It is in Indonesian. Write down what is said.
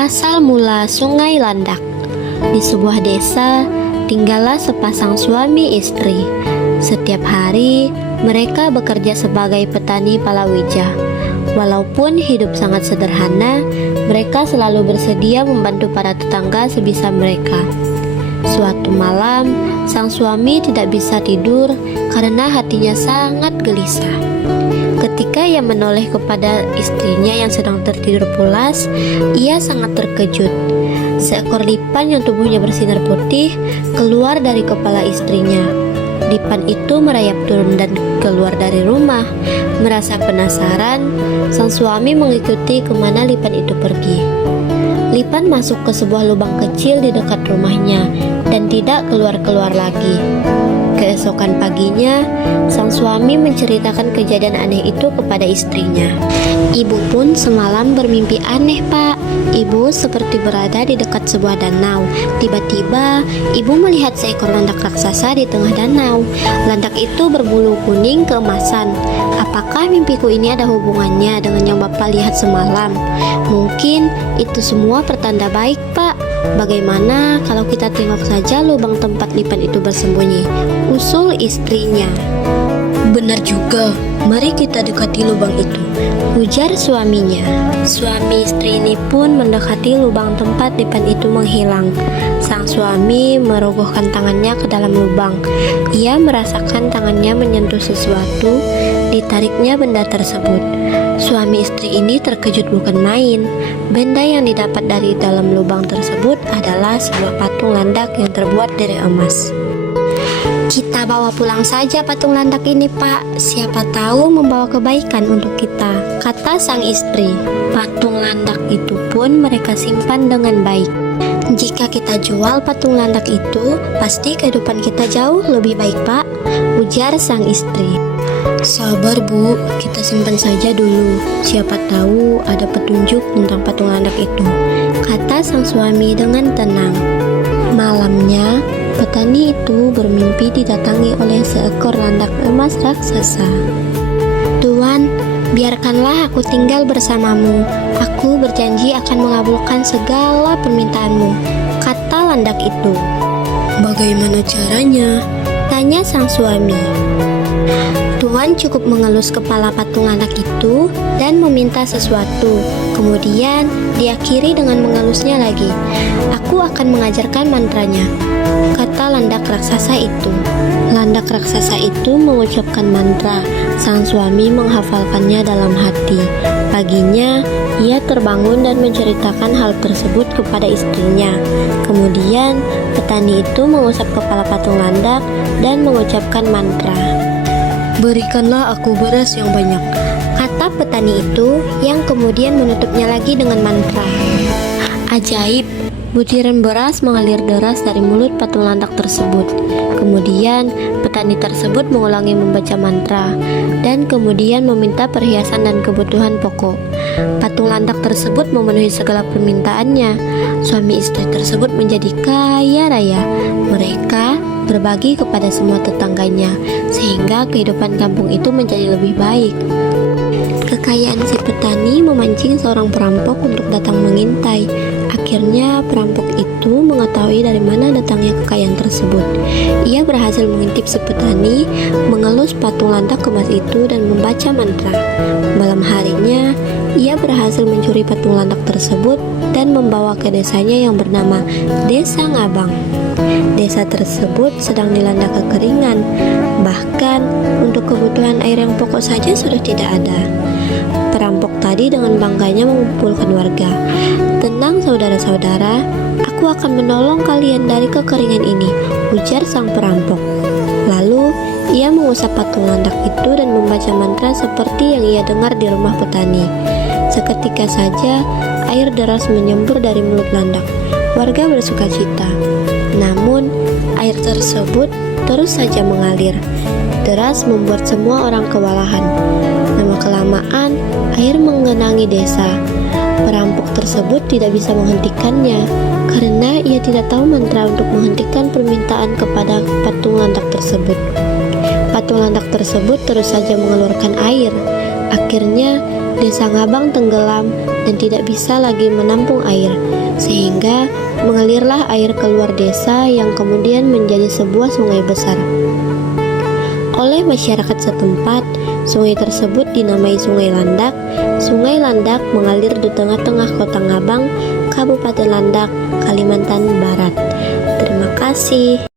Asal mula Sungai Landak. Di sebuah desa, tinggallah sepasang suami istri. Setiap hari, mereka bekerja sebagai petani palawija. Walaupun hidup sangat sederhana, mereka selalu bersedia membantu para tetangga sebisa mereka. Suatu malam, sang suami tidak bisa tidur karena hatinya sangat gelisah. Ketika ia menoleh kepada istrinya yang sedang tertidur pulas, ia sangat terkejut. Seekor lipan yang tubuhnya bersinar putih keluar dari kepala istrinya. Lipan itu merayap turun dan keluar dari rumah. Merasa penasaran, sang suami mengikuti kemana lipan itu pergi. Lipan masuk ke sebuah lubang kecil di dekat rumahnya dan tidak keluar-keluar lagi. Keesokan paginya, sang suami menceritakan kejadian aneh itu kepada istrinya. Ibu pun semalam bermimpi aneh, Pak. Ibu seperti berada di dekat sebuah danau. Tiba-tiba, ibu melihat seekor landak raksasa di tengah danau. Landak itu berbulu kuning keemasan. Apakah mimpiku ini ada hubungannya dengan yang Bapak lihat semalam? Mungkin itu semua pertanda baik, Pak. Bagaimana kalau kita tengok saja lubang tempat lipan itu bersembunyi? Usul istrinya. Benar juga, mari kita dekati lubang itu, ujar suaminya. Suami istri ini pun mendekati lubang tempat lipan itu menghilang. Sang suami merogohkan tangannya ke dalam lubang. Ia merasakan tangannya menyentuh sesuatu, ditariknya benda tersebut. Suami istri ini terkejut bukan main. Benda yang didapat dari dalam lubang tersebut adalah sebuah patung landak yang terbuat dari emas. Kita bawa pulang saja patung landak ini, Pak. Siapa tahu membawa kebaikan untuk kita, kata sang istri. Patung landak itu pun mereka simpan dengan baik. Jika kita jual patung landak itu, pasti kehidupan kita jauh lebih baik, Pak, ujar sang istri. Sabar, Bu, kita simpan saja dulu. Siapa tahu ada petunjuk tentang patung landak itu, kata sang suami dengan tenang. Malamnya, petani itu bermimpi didatangi oleh seekor landak emas raksasa. Tuan, biarkanlah aku tinggal bersamamu. Aku berjanji akan mengabulkan segala permintaanmu, kata landak itu. Bagaimana caranya? Tanya sang suami. Tuan cukup mengelus kepala patung landak itu dan meminta sesuatu. Kemudian diakhiri dengan mengelusnya lagi. Aku akan mengajarkan mantranya, kata landak raksasa itu. Landak raksasa itu mengucapkan mantra. Sang suami menghafalkannya dalam hati. Paginya, ia terbangun dan menceritakan hal tersebut kepada istrinya. Kemudian, petani itu mengusap kepala patung landak dan mengucapkan mantra. Berikanlah aku beras yang banyak, kata petani itu yang kemudian menutupnya lagi dengan mantra. Ajaib, butiran beras mengalir deras dari mulut patung landak tersebut. Kemudian petani tersebut mengulangi membaca mantra dan kemudian meminta perhiasan dan kebutuhan pokok. Patung landak tersebut memenuhi segala permintaannya. Suami istri tersebut menjadi kaya raya. Mereka berbagi kepada semua tetangganya, sehingga kehidupan kampung itu menjadi lebih baik. Kekayaan si petani memancing seorang perampok untuk datang mengintai. Akhirnya perampok itu mengetahui dari mana datangnya kekayaan tersebut. Ia berhasil mengintip si petani, mengelus patung landak emas itu dan membaca mantra. Malam harinya, ia berhasil mencuri patung landak tersebut dan membawa ke desanya yang bernama Desa Ngabang. Desa tersebut sedang dilanda kekeringan, bahkan untuk kebutuhan air yang pokok saja sudah tidak ada. Perampok tadi dengan bangganya mengumpulkan warga. Tenang saudara-saudara, aku akan menolong kalian dari kekeringan ini, ujar sang perampok. Lalu, ia mengusap patung landak itu dan membaca mantra seperti yang ia dengar di rumah petani. Seketika saja, air deras menyembur dari mulut landak. Warga bersukacita. Namun, air tersebut terus saja mengalir. Deras membuat semua orang kewalahan. Lama-kelamaan, air menggenangi desa. Perampok tersebut tidak bisa menghentikannya karena ia tidak tahu mantra untuk menghentikan permintaan kepada patung landak tersebut. Patung landak tersebut terus saja mengeluarkan air. Akhirnya, Desa Ngabang tenggelam dan tidak bisa lagi menampung air, sehingga mengalirlah air keluar desa yang kemudian menjadi sebuah sungai besar. Oleh masyarakat setempat, sungai tersebut dinamai Sungai Landak. Sungai Landak mengalir di tengah-tengah kota Ngabang, Kabupaten Landak, Kalimantan Barat. Terima kasih.